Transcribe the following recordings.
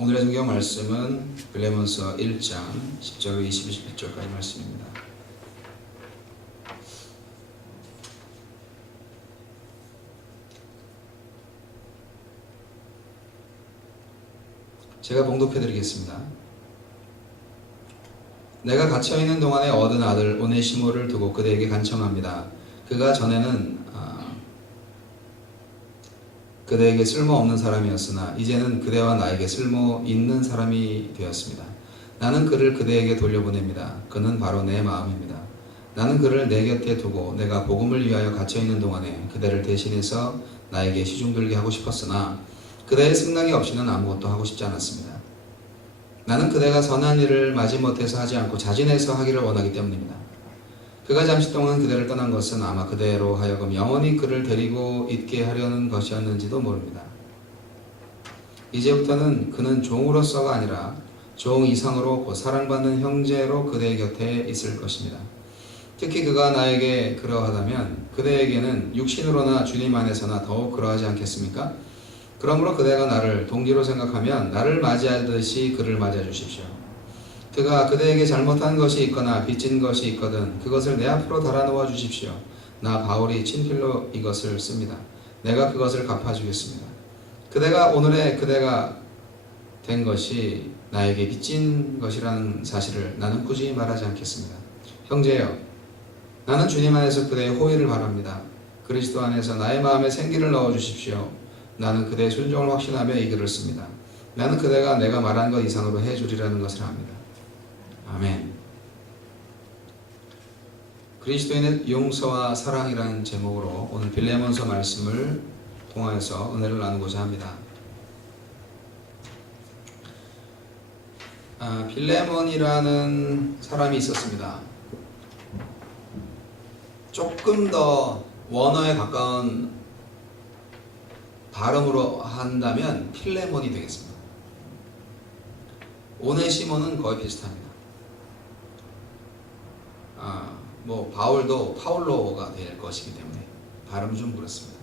오늘의 성경 말씀은 빌레몬서 1장 10절 21절까지 말씀입니다. 제가 봉독해 드리겠습니다. 내가 갇혀있는 동안에 얻은 아들 오네시모를 두고 그대에게 간청합니다. 그가 전에는 그대에게 쓸모없는 사람이었으나 이제는 그대와 나에게 쓸모있는 사람이 되었습니다. 나는 그를 그대에게 돌려보냅니다. 그는 바로 내 마음입니다. 나는 그를 내 곁에 두고 내가 복음을 위하여 갇혀있는 동안에 그대를 대신해서 나에게 시중들게 하고 싶었으나 그대의 승낙이 없이는 아무것도 하고 싶지 않았습니다. 나는 그대가 선한 일을 마지못해서 하지 않고 자진해서 하기를 원하기 때문입니다. 그가 잠시 동안 그대를 떠난 것은 아마 그대로 하여금 영원히 그를 데리고 있게 하려는 것이었는지도 모릅니다. 이제부터는 그는 종으로서가 아니라 종 이상으로 곧 사랑받는 형제로 그대의 곁에 있을 것입니다. 특히 그가 나에게 그러하다면 그대에게는 육신으로나 주님 안에서나 더욱 그러하지 않겠습니까? 그러므로 그대가 나를 동기로 생각하면 나를 맞이하듯이 그를 맞이해 주십시오. 그가 그대에게 잘못한 것이 있거나 빚진 것이 있거든 그것을 내 앞으로 달아놓아 주십시오. 나 바울이 친필로 이것을 씁니다. 내가 그것을 갚아주겠습니다. 그대가 오늘의 그대가 된 것이 나에게 빚진 것이라는 사실을 나는 굳이 말하지 않겠습니다. 형제여, 나는 주님 안에서 그대의 호의를 바랍니다. 그리스도 안에서 나의 마음에 생기를 넣어주십시오. 나는 그대의 순종을 확신하며 이 글을 씁니다. 나는 그대가 내가 말한 것 이상으로 해주리라는 것을 압니다. 아멘. 그리스도인의 용서와 사랑이라는 제목으로 오늘 빌레몬서 말씀을 통하여서 은혜를 나누고자 합니다. 빌레몬이라는 사람이 있었습니다. 조금 더 원어에 가까운 발음으로 한다면 필레몬이 되겠습니다. 오네시모는 거의 비슷합니다. 바울도 파울로가 될 것이기 때문에 발음은 좀 그렇습니다.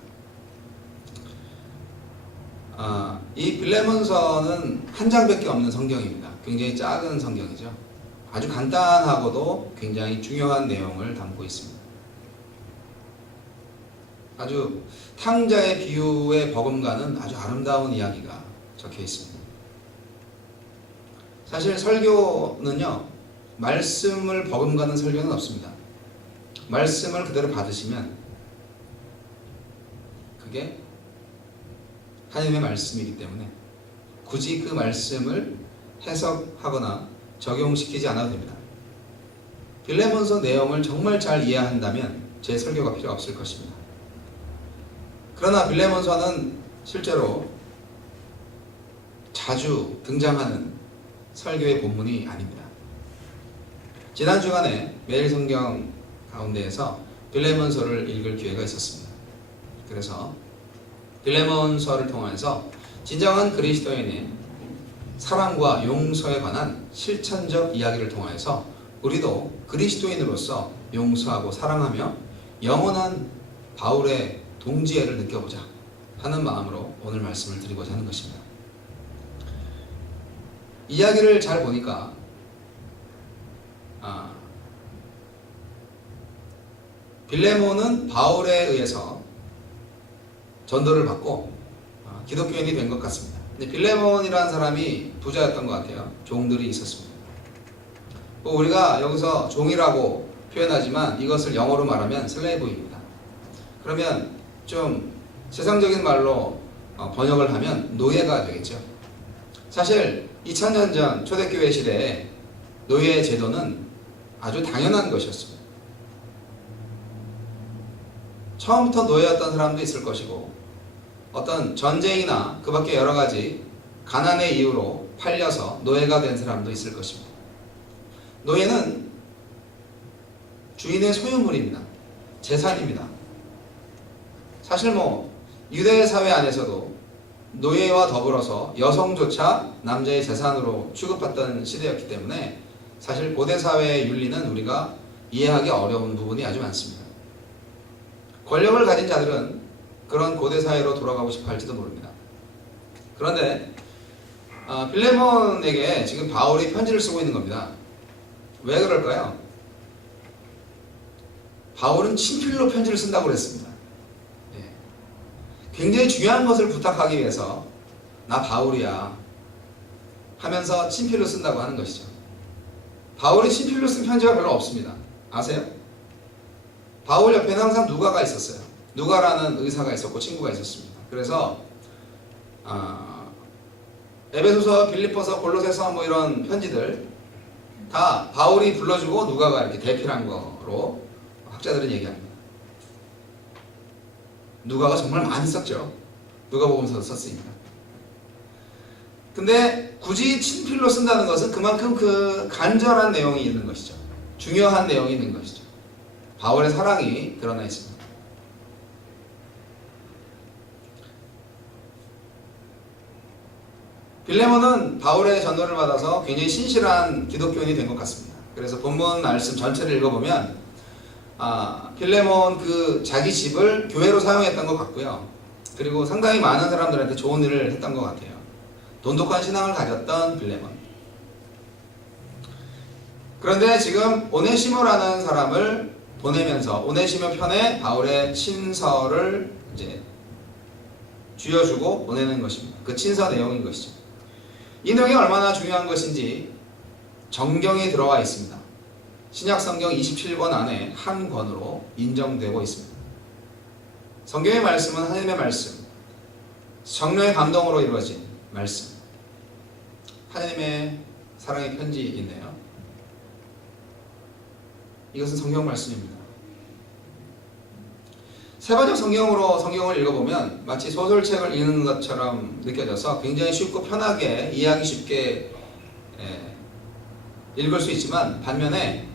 이 빌레몬서는 한 장밖에 없는 성경입니다. 굉장히 작은 성경이죠. 아주 간단하고도 굉장히 중요한 내용을 담고 있습니다. 아주 탕자의 비유에 버금가는 아주 아름다운 이야기가 적혀 있습니다. 사실 설교는요, 말씀을 버금가는 설교는 없습니다. 말씀을 그대로 받으시면 그게 하나님의 말씀이기 때문에 굳이 그 말씀을 해석하거나 적용시키지 않아도 됩니다. 빌레몬서 내용을 정말 잘 이해한다면 제 설교가 필요 없을 것입니다. 그러나 빌레몬서는 실제로 자주 등장하는 설교의 본문이 아닙니다. 지난 주간에 매일 성경 가운데에서 빌레몬서를 읽을 기회가 있었습니다. 그래서 빌레몬서를 통해서 진정한 그리스도인의 사랑과 용서에 관한 실천적 이야기를 통해서 우리도 그리스도인으로서 용서하고 사랑하며 영원한 바울의 동지애를 느껴보자 하는 마음으로 오늘 말씀을 드리고자 하는 것입니다. 이야기를 잘 보니까 빌레몬은 바울에 의해서 전도를 받고 기독교인이 된 것 같습니다. 근데 빌레몬이라는 사람이 부자였던 것 같아요. 종들이 있었습니다. 우리가 여기서 종이라고 표현하지만 이것을 영어로 말하면 슬레이브입니다. 그러면 좀 세상적인 말로 번역을 하면 노예가 되겠죠. 사실 2000년 전 초대교회 시대에 노예 제도는 아주 당연한 것이었습니다. 처음부터 노예였던 사람도 있을 것이고 어떤 전쟁이나 그 밖에 여러 가지 가난의 이유로 팔려서 노예가 된 사람도 있을 것입니다. 노예는 주인의 소유물입니다. 재산입니다. 사실 유대 사회 안에서도 노예와 더불어서 여성조차 남자의 재산으로 취급받던 시대였기 때문에 사실 고대 사회의 윤리는 우리가 이해하기 어려운 부분이 아주 많습니다. 권력을 가진 자들은 그런 고대 사회로 돌아가고 싶어 할지도 모릅니다. 그런데 빌레몬에게 지금 바울이 편지를 쓰고 있는 겁니다. 왜 그럴까요? 바울은 친필로 편지를 쓴다고 그랬습니다. 예. 굉장히 중요한 것을 부탁하기 위해서 나 바울이야 하면서 친필로 쓴다고 하는 것이죠. 바울이 친필로 쓴 편지가 별로 없습니다. 아세요? 바울 옆에는 항상 누가가 있었어요. 누가라는 의사가 있었고 친구가 있었습니다. 그래서 에베소서, 빌립보서, 골로새서 뭐 이런 편지들 다 바울이 불러주고 누가가 이렇게 대필한 거로 학자들은 얘기합니다. 누가가 정말 많이 썼죠. 누가복음서도 썼으니까. 근데 굳이 친필로 쓴다는 것은 그만큼 그 간절한 내용이 있는 것이죠. 중요한 내용이 있는 것이죠. 바울의 사랑이 드러나 있습니다. 빌레몬은 바울의 전도를 받아서 굉장히 신실한 기독교인이 된 것 같습니다. 그래서 본문 말씀 전체를 읽어보면 빌레몬 그 자기 집을 교회로 사용했던 것 같고요. 그리고 상당히 많은 사람들한테 좋은 일을 했던 것 같아요. 돈독한 신앙을 가졌던 빌레몬. 그런데 지금 오네시모라는 사람을 보내면서 오네시모 편에 바울의 친서를 이제 쥐어주고 보내는 것입니다. 그 친서 내용인 것이죠. 이 내용이 얼마나 중요한 것인지 정경에 들어와 있습니다. 신약성경 27권 안에 한 권으로 인정되고 있습니다. 성경의 말씀은 하나님의 말씀, 성령의 감동으로 이루어진 말씀, 하나님의 사랑의 편지인데요. 이것은 성경 말씀입니다. 세번역 성경으로 성경을 읽어보면 마치 소설책을 읽는 것처럼 느껴져서 굉장히 쉽고 편하게 이해하기 쉽게 읽을 수 있지만 반면에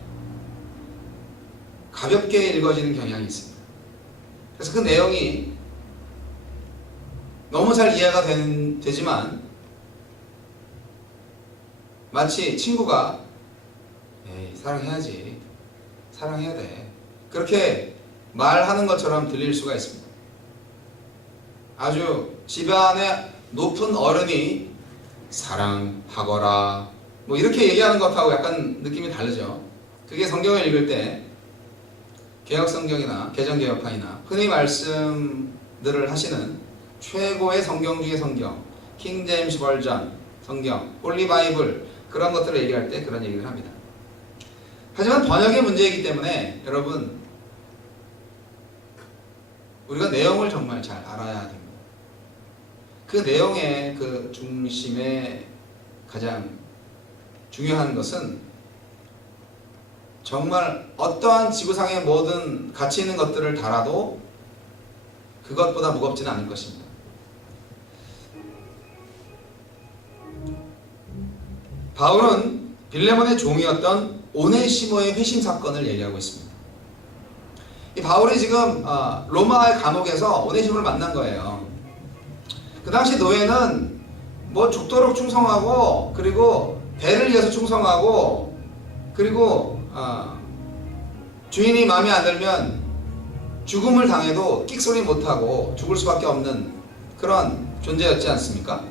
가볍게 읽어지는 경향이 있습니다. 그래서 그 내용이 너무 잘 이해가 되지만 마치 친구가 에이, 사랑해야지, 사랑해야 돼, 그렇게 말하는 것처럼 들릴 수가 있습니다. 아주 집안의 높은 어른이 사랑하거라 뭐 이렇게 얘기하는 것하고 약간 느낌이 다르죠. 그게 성경을 읽을 때 개혁성경이나 개정개혁판이나 흔히 말씀들을 하시는 최고의 성경 중의 성경, 킹제임스 버전 성경, 홀리 바이블 그런 것들을 얘기할 때 그런 얘기를 합니다. 하지만 번역의 문제이기 때문에 여러분 우리가 내용을 정말 잘 알아야 됩니다. 그 내용의 그 중심에 가장 중요한 것은 정말 어떠한 지구상의 모든 가치 있는 것들을 달아도 그것보다 무겁지는 않을 것입니다. 바울은 빌레몬의 종이었던 오네시모의 회심 사건을 얘기하고 있습니다. 이 바울이 지금 로마의 감옥에서 오네시모를 만난 거예요. 그 당시 노예는 뭐 죽도록 충성하고 그리고 배를 위해서 충성하고 그리고 주인이 마음에 안 들면 죽음을 당해도 끽소리 못하고 죽을 수밖에 없는 그런 존재였지 않습니까?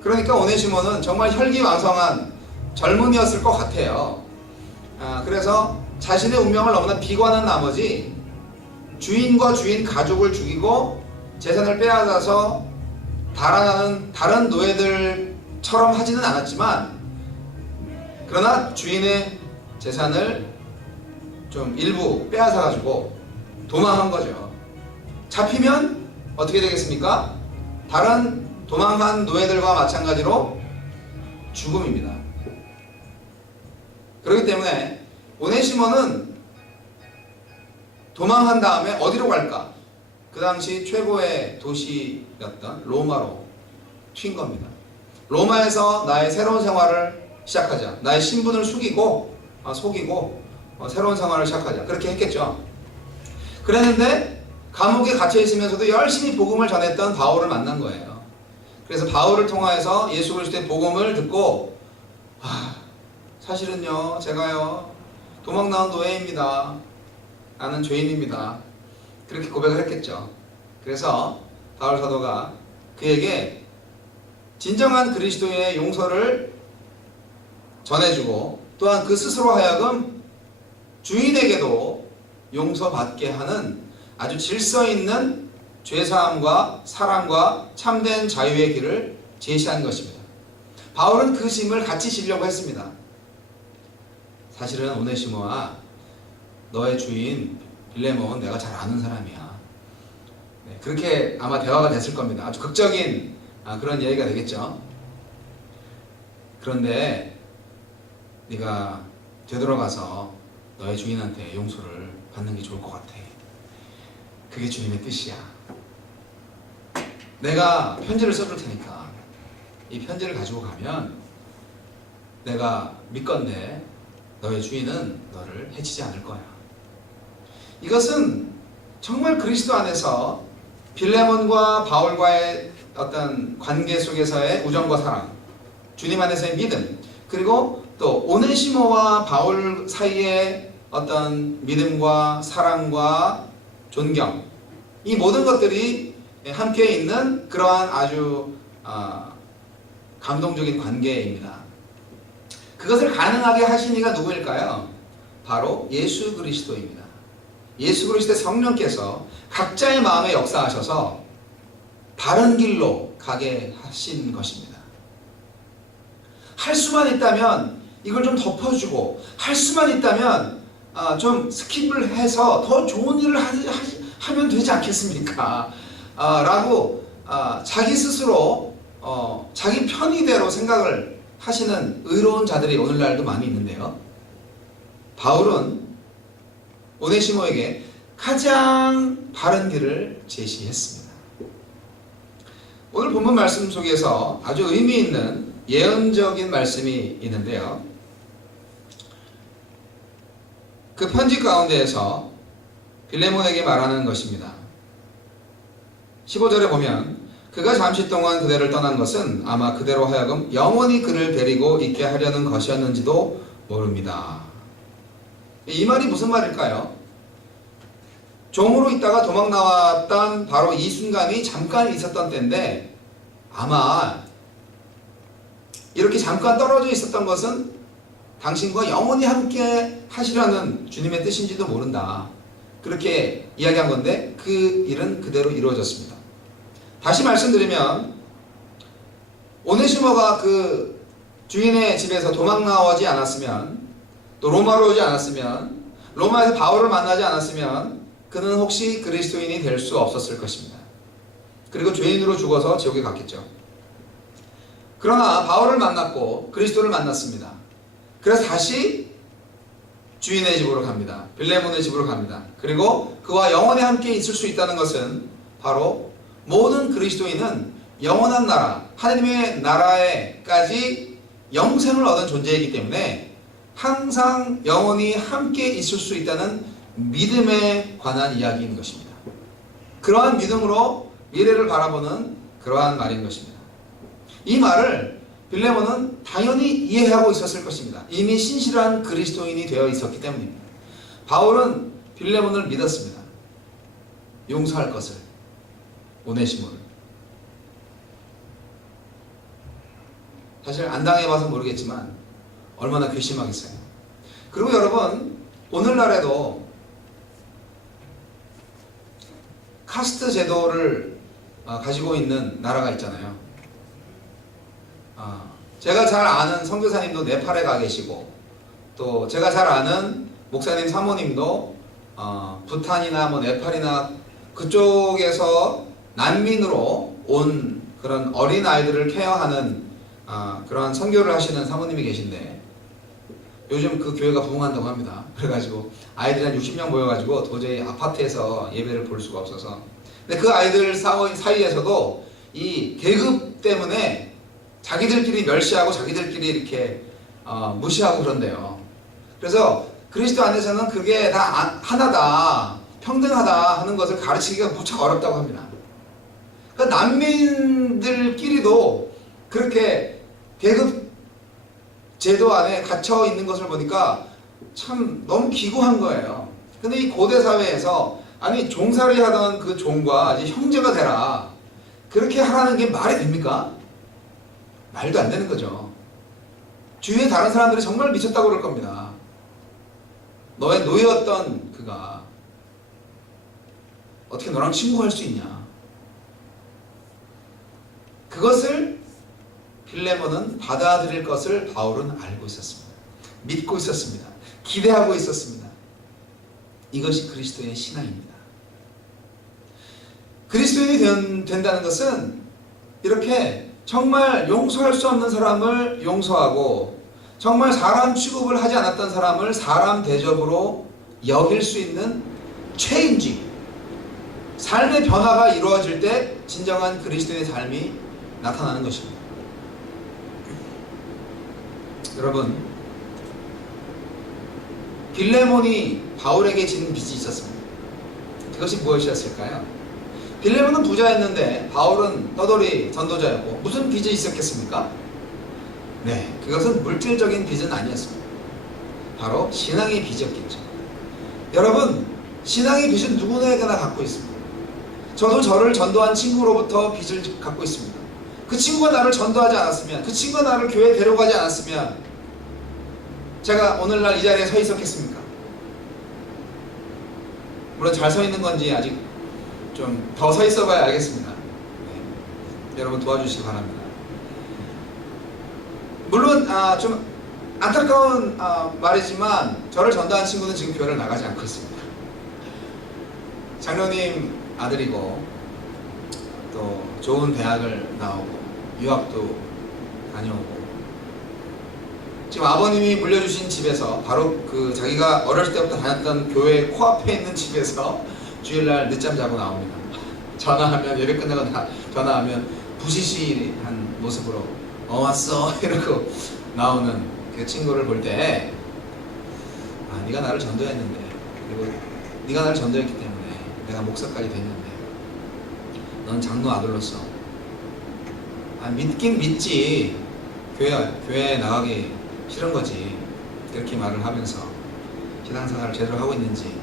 그러니까 오네시모는 정말 혈기왕성한 젊은이였을 것 같아요. 그래서 자신의 운명을 너무나 비관한 나머지 주인과 주인 가족을 죽이고 재산을 빼앗아서 달아나는 다른 노예들처럼 하지는 않았지만 그러나 주인의 재산을 좀 일부 빼앗아 가지고 도망한 거죠. 잡히면 어떻게 되겠습니까? 다른 도망한 노예들과 마찬가지로 죽음입니다. 그렇기 때문에 오네시모는 도망한 다음에 어디로 갈까? 그 당시 최고의 도시였던 로마로 튄 겁니다. 로마에서 나의 새로운 생활을 시작하자. 나의 신분을 속이고 새로운 생활을 시작하자. 그렇게 했겠죠. 그랬는데 감옥에 갇혀 있으면서도 열심히 복음을 전했던 바울을 만난 거예요. 그래서 바울을 통하여서 예수 그리스도의 복음을 듣고 사실은요 제가요 도망 나온 노예입니다. 나는 죄인입니다. 그렇게 고백을 했겠죠. 그래서 바울 사도가 그에게 진정한 그리스도의 용서를 전해주고 또한 그 스스로 하여금 주인에게도 용서받게 하는 아주 질서 있는 죄사함과 사랑과 참된 자유의 길을 제시한 것입니다. 바울은 그 짐을 같이 지려고 했습니다. 사실은 오네시모와 너의 주인 빌레몬은 내가 잘 아는 사람이야. 네, 그렇게 아마 대화가 됐을 겁니다. 아주 극적인 그런 얘기가 되겠죠. 그런데 네가 되돌아가서 너의 주인한테 용서를 받는 게 좋을 것 같아. 그게 주님의 뜻이야. 내가 편지를 써줄 테니까 이 편지를 가지고 가면 내가 믿건대 너의 주인은 너를 해치지 않을 거야. 이것은 정말 그리스도 안에서 빌레몬과 바울과의 어떤 관계 속에서의 우정과 사랑, 주님 안에서의 믿음, 그리고 또 오네시모와 바울 사이의 어떤 믿음과 사랑과 존경, 이 모든 것들이 함께 있는 그러한 아주 감동적인 관계입니다. 그것을 가능하게 하신 이가 누구일까요? 바로 예수 그리스도입니다. 예수 그리스도의 성령께서 각자의 마음에 역사하셔서 바른 길로 가게 하신 것입니다. 할 수만 있다면 이걸 좀 덮어주고, 할 수만 있다면 좀 스킵을 해서 더 좋은 일을 하면 되지 않겠습니까? 라고 자기 스스로 자기 편의대로 생각을 하시는 의로운 자들이 오늘날도 많이 있는데요. 바울은 오네시모에게 가장 바른 길을 제시했습니다. 오늘 본문 말씀 속에서 아주 의미 있는 예언적인 말씀이 있는데요. 그 편지 가운데에서 빌레몬에게 말하는 것입니다. 15절에 보면 그가 잠시 동안 그대를 떠난 것은 아마 그대로 하여금 영원히 그를 데리고 있게 하려는 것이었는지도 모릅니다. 이 말이 무슨 말일까요? 종으로 있다가 도망 나왔던 바로 이 순간이 잠깐 있었던 때인데 아마 이렇게 잠깐 떨어져 있었던 것은 당신과 영원히 함께 하시라는 주님의 뜻인지도 모른다. 그렇게 이야기한 건데 그 일은 그대로 이루어졌습니다. 다시 말씀드리면 오네시모가 그 주인의 집에서 도망 나오지 않았으면, 또 로마로 오지 않았으면, 로마에서 바울을 만나지 않았으면 그는 혹시 그리스도인이 될 수 없었을 것입니다. 그리고 죄인으로 죽어서 지옥에 갔겠죠. 그러나 바울을 만났고 그리스도를 만났습니다. 그래서 다시 주인의 집으로 갑니다. 빌레몬의 집으로 갑니다. 그리고 그와 영원히 함께 있을 수 있다는 것은 바로 모든 그리스도인은 영원한 나라, 하나님의 나라에까지 영생을 얻은 존재이기 때문에 항상 영원히 함께 있을 수 있다는 믿음에 관한 이야기인 것입니다. 그러한 믿음으로 미래를 바라보는 그러한 말인 것입니다. 이 말을 빌레몬은 당연히 이해하고 있었을 것입니다. 이미 신실한 그리스도인이 되어 있었기 때문입니다. 바울은 빌레몬을 믿었습니다. 용서할 것을, 오네시모를. 사실 안 당해봐서 모르겠지만 얼마나 괘씸하겠어요. 그리고 여러분, 오늘날에도 카스트 제도를 가지고 있는 나라가 있잖아요. 제가 잘 아는 선교사님도 네팔에 가 계시고, 또 제가 잘 아는 목사님 사모님도 부탄이나 네팔이나 그쪽에서 난민으로 온 그런 어린 아이들을 케어하는 그런 선교를 하시는 사모님이 계신데, 요즘 그 교회가 부흥한다고 합니다. 그래가지고 아이들이 한 60명 모여가지고 도저히 아파트에서 예배를 볼 수가 없어서, 근데 그 아이들 사이에서도 이 계급 때문에 자기들끼리 멸시하고 자기들끼리 이렇게 무시하고 그런대요. 그래서 그리스도 안에서는 그게 다 하나다, 평등하다 하는 것을 가르치기가 무척 어렵다고 합니다. 그러니까 난민들끼리도 그렇게 계급 제도 안에 갇혀 있는 것을 보니까 참 너무 기구한 거예요. 근데 이 고대 사회에서 아니 종살이 하던 그 종과 이제 형제가 되라, 그렇게 하라는 게 말이 됩니까? 말도 안 되는 거죠. 주위에 다른 사람들이 정말 미쳤다고 그럴 겁니다. 너의 노예였던 그가 어떻게 너랑 친구할 수 있냐. 그것을 빌레몬은 받아들일 것을 바울은 알고 있었습니다. 믿고 있었습니다. 기대하고 있었습니다. 이것이 그리스도의 신앙입니다. 그리스도인이 된다는 것은 이렇게 정말 용서할 수 없는 사람을 용서하고 정말 사람 취급을 하지 않았던 사람을 사람 대접으로 여길 수 있는 체인지, 삶의 변화가 이루어질 때 진정한 그리스도인의 삶이 나타나는 것입니다. 여러분, 빌레몬이 바울에게 진 빚이 있었습니다. 그것이 무엇이었을까요? 빌레몬은 부자였는데 바울은 떠돌이 전도자였고 무슨 빚이 있었겠습니까? 네, 그것은 물질적인 빚은 아니었습니다. 바로 신앙의 빚이었겠죠. 여러분, 신앙의 빚은 누구에게나 갖고 있습니다. 저도 저를 전도한 친구로부터 빚을 갖고 있습니다. 그 친구가 나를 전도하지 않았으면, 그 친구가 나를 교회에 데려가지 않았으면 제가 오늘날 이 자리에 서 있었겠습니까? 물론 잘 서 있는 건지 아직 좀 더 서 있어 봐야 알겠습니다. 네. 여러분 도와주시기 바랍니다. 물론 좀 안타까운 말이지만 저를 전도한 친구는 지금 교회를 나가지 않고 있습니다. 장로님 아들이고 또 좋은 대학을 나오고 유학도 다녀오고 지금 아버님이 물려주신 집에서 바로 그 자기가 어렸을 때부터 다녔던 교회 코앞에 있는 집에서 주일날 늦잠 자고 나옵니다. 전화하면 예배 끝나고 전화하면 부시시한 모습으로 왔어 이러고 나오는 그 친구를 볼 때 네가 나를 전도했는데 그리고 네가 나를 전도했기 때문에 내가 목사까지 됐는데 넌 장로 아들로서 믿긴 믿지 교회에 나가기 싫은 거지 그렇게 말을 하면서 신앙생활을 제대로 하고 있는지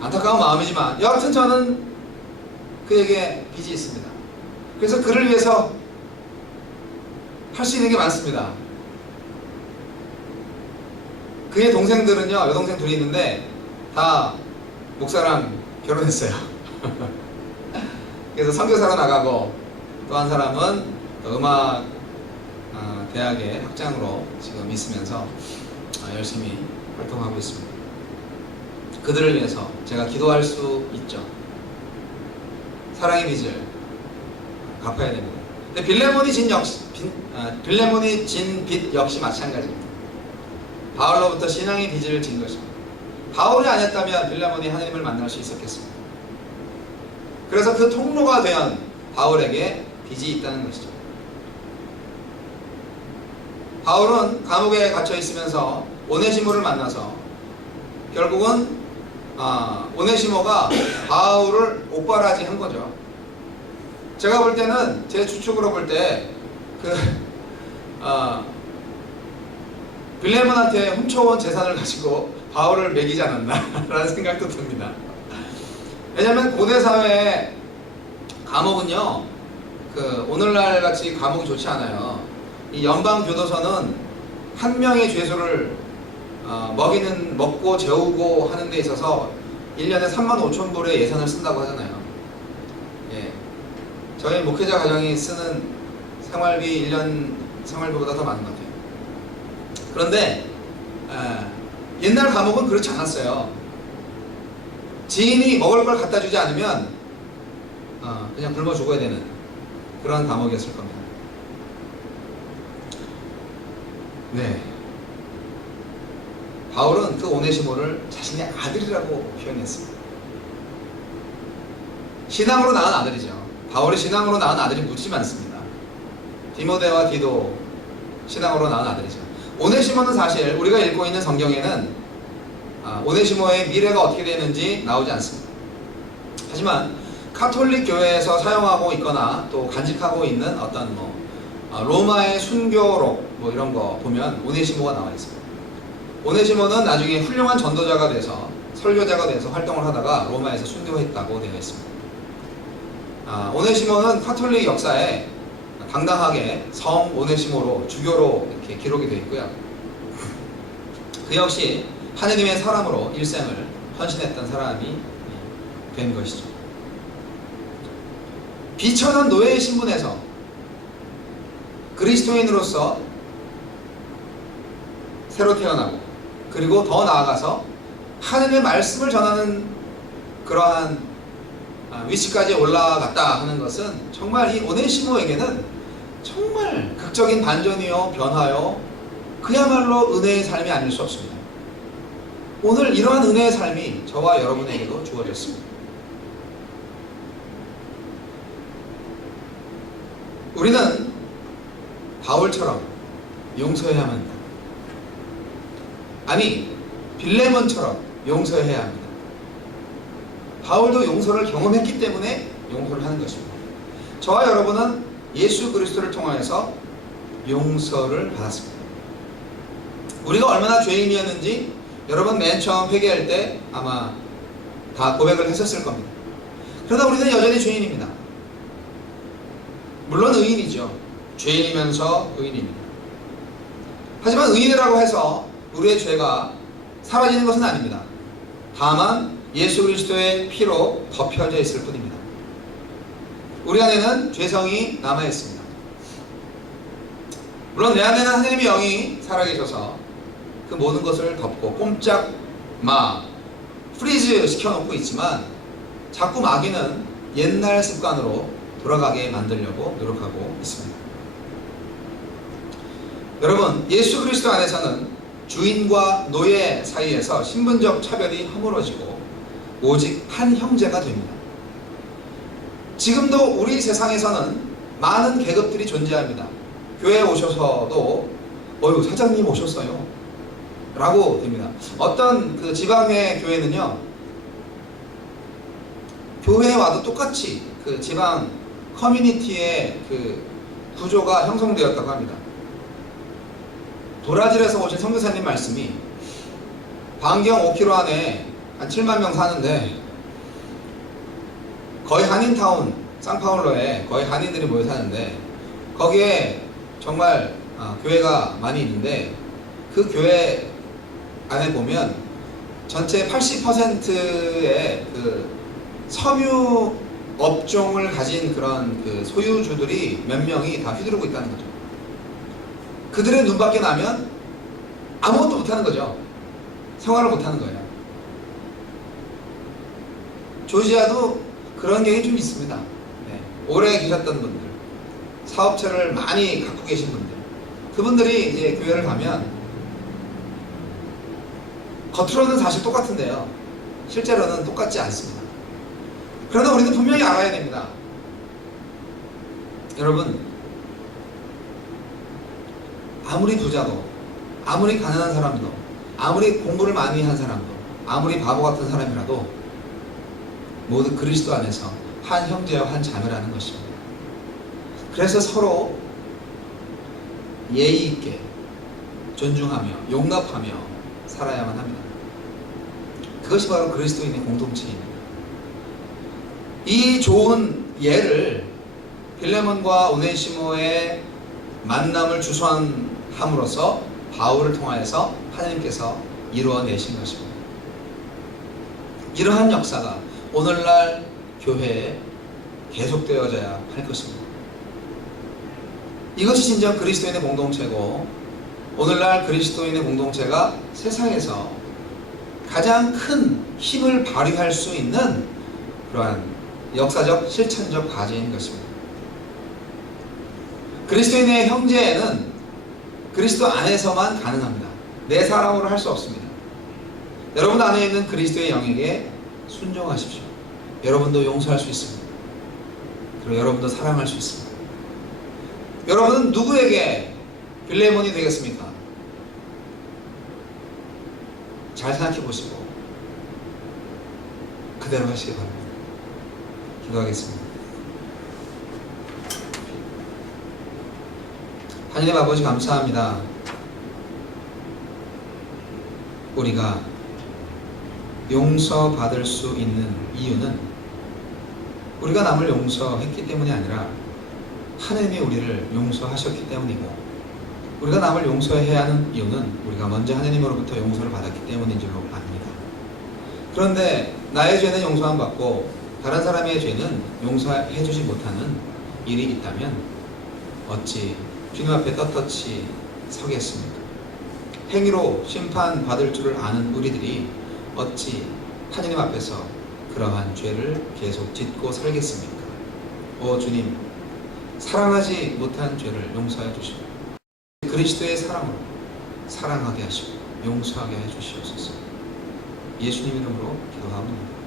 안타까운 마음이지만 여하튼 저는 그에게 빚이 있습니다. 그래서 그를 위해서 할 수 있는 게 많습니다. 그의 동생들은요, 여동생 둘이 있는데 다 목사랑 결혼했어요. 그래서 선교사로 나가고 또 한 사람은 음악 대학의 학장으로 지금 있으면서 열심히 활동하고 있습니다. 그들을 위해서 제가 기도할 수 있죠. 사랑의 빚을 갚아야 됩니다. 근데 빌레몬이 진 빚 역시 마찬가지입니다. 바울로부터 신앙의 빚을 진 것입니다. 바울이 아니었다면 빌레몬이 하나님을 만날 수 있었겠습니다. 그래서 그 통로가 된 바울에게 빚이 있다는 것이죠. 바울은 감옥에 갇혀 있으면서 오네시모를 만나서 결국은 오네시모가 바울을 옥바라지 한 거죠. 제가 볼 때는 제 추측으로 볼 때 빌레몬한테 훔쳐온 재산을 가지고 바울을 먹이지 않았나 라는 생각도 듭니다. 왜냐하면 고대 사회의 감옥은요 오늘날 같이 감옥이 좋지 않아요. 이 연방 교도소는 한 명의 죄수를 먹고 재우고 하는 데 있어서 1년에 35,000불의 예산을 쓴다고 하잖아요. 예. 저희 목회자 가정이 쓰는 생활비 1년 생활비보다 더 많은 것 같아요. 그런데 옛날 감옥은 그렇지 않았어요. 지인이 먹을 걸 갖다 주지 않으면 그냥 굶어 죽어야 되는 그런 감옥이었을 겁니다. 네. 바울은 그 오네시모를 자신의 아들이라고 표현했습니다. 신앙으로 낳은 아들이죠. 바울이 신앙으로 낳은 아들이 무지 많습니다. 디모데와 디도 신앙으로 낳은 아들이죠. 오네시모는 사실 우리가 읽고 있는 성경에는 오네시모의 미래가 어떻게 되는지 나오지 않습니다. 하지만 카톨릭 교회에서 사용하고 있거나 또 간직하고 있는 어떤 로마의 순교록 이런 거 보면 오네시모가 나와 있습니다. 오네시모는 나중에 훌륭한 전도자가 돼서 설교자가 돼서 활동을 하다가 로마에서 순교했다고 되어 있습니다. 오네시모는 카톨릭 역사에 당당하게 성 오네시모로 주교로 이렇게 기록이 되어 있고요. 그 역시 하느님의 사람으로 일생을 헌신했던 사람이 된 것이죠. 비천한 노예의 신분에서 그리스도인으로서 새로 태어나고, 그리고 더 나아가서 하느님의 말씀을 전하는 그러한 위치까지 올라갔다 하는 것은 정말 이 오네시모에게는 정말 극적인 반전이요, 변화요, 그야말로 은혜의 삶이 아닐 수 없습니다. 오늘 이러한 은혜의 삶이 저와 여러분에게도 주어졌습니다. 우리는 바울처럼 용서해야만 합니다. 아니, 빌레몬처럼 용서해야 합니다. 바울도 용서를 경험했기 때문에 용서를 하는 것입니다. 저와 여러분은 예수 그리스도를 통하여서 용서를 받았습니다. 우리가 얼마나 죄인이었는지 여러분 맨 처음 회개할 때 아마 다 고백을 했었을 겁니다. 그러나 우리는 여전히 죄인입니다. 물론 의인이죠. 죄인이면서 의인입니다. 하지만 의인이라고 해서 우리의 죄가 사라지는 것은 아닙니다. 다만 예수 그리스도의 피로 덮여져 있을 뿐입니다. 우리 안에는 죄성이 남아있습니다. 물론 내 안에는 하나님의 영이 살아계셔서 그 모든 것을 덮고 꼼짝 프리즈 시켜놓고 있지만, 자꾸 마귀는 옛날 습관으로 돌아가게 만들려고 노력하고 있습니다. 여러분, 예수 그리스도 안에서는 주인과 노예 사이에서 신분적 차별이 허물어지고 오직 한 형제가 됩니다. 지금도 우리 세상에서는 많은 계급들이 존재합니다. 교회에 오셔서도 사장님 오셨어요 라고 됩니다. 어떤 그 지방의 교회는요, 교회에 와도 똑같이 그 지방 커뮤니티의 그 구조가 형성되었다고 합니다. 브라질에서 오신 선교사님 말씀이 반경 5km 안에 한 7만 명 사는데 거의 한인타운, 상파울로에 거의 한인들이 모여 사는데 거기에 정말 교회가 많이 있는데, 그 교회 안에 보면 전체 80%의 그 섬유 업종을 가진 그런 그 소유주들이 몇 명이 다 휘두르고 있다는 거죠. 그들의 눈밖에 나면 아무것도 못하는 거죠. 생활을 못하는 거예요. 조지아도 그런 경향이 좀 있습니다. 네. 오래 계셨던 분들, 사업체를 많이 갖고 계신 분들, 그분들이 이제 교회를 가면 겉으로는 사실 똑같은데요, 실제로는 똑같지 않습니다. 그러나 우리는 분명히 알아야 됩니다. 여러분, 아무리 부자도, 아무리 가난한 사람도, 아무리 공부를 많이 한 사람도, 아무리 바보 같은 사람이라도 모두 그리스도 안에서 한 형제와 한 자매라는 것입니다. 그래서 서로 예의 있게 존중하며 용납하며 살아야만 합니다. 그것이 바로 그리스도인의 공동체입니다. 이 좋은 예를 빌레몬과 오네시모의 만남을 주선함으로써 바울을 통하여서 하나님께서 이루어내신 것입니다. 이러한 역사가 오늘날 교회에 계속되어져야 할 것입니다. 이것이 진정 그리스도인의 공동체고, 오늘날 그리스도인의 공동체가 세상에서 가장 큰 힘을 발휘할 수 있는 그러한 역사적 실천적 과제인 것입니다. 그리스도인의 형제에는 그리스도 안에서만 가능합니다. 내 사랑으로 할 수 없습니다. 여러분 안에 있는 그리스도의 영에게 순종하십시오. 여러분도 용서할 수 있습니다. 그리고 여러분도 사랑할 수 있습니다. 여러분은 누구에게 빌레몬이 되겠습니까? 잘 생각해 보시고 그대로 하시기 바랍니다. 기도하겠습니다. 하나님 아버지, 감사합니다. 우리가 용서받을 수 있는 이유는 우리가 남을 용서했기 때문이 아니라 하나님이 우리를 용서하셨기 때문이고, 우리가 남을 용서해야 하는 이유는 우리가 먼저 하나님으로부터 용서를 받았기 때문인 줄로 압니다. 그런데 나의 죄는 용서 안 받고 다른 사람의 죄는 용서해 주지 못하는 일이 있다면 어찌 주님 앞에 떳떳이 서겠습니까? 행위로 심판받을 줄을 아는 우리들이 어찌 하나님 앞에서 그러한 죄를 계속 짓고 살겠습니까? 오 주님, 사랑하지 못한 죄를 용서해 주시고 그리스도의 사랑으로 사랑하게 하시고 용서하게 해 주시옵소서. 예수님 이름으로 기도합니다.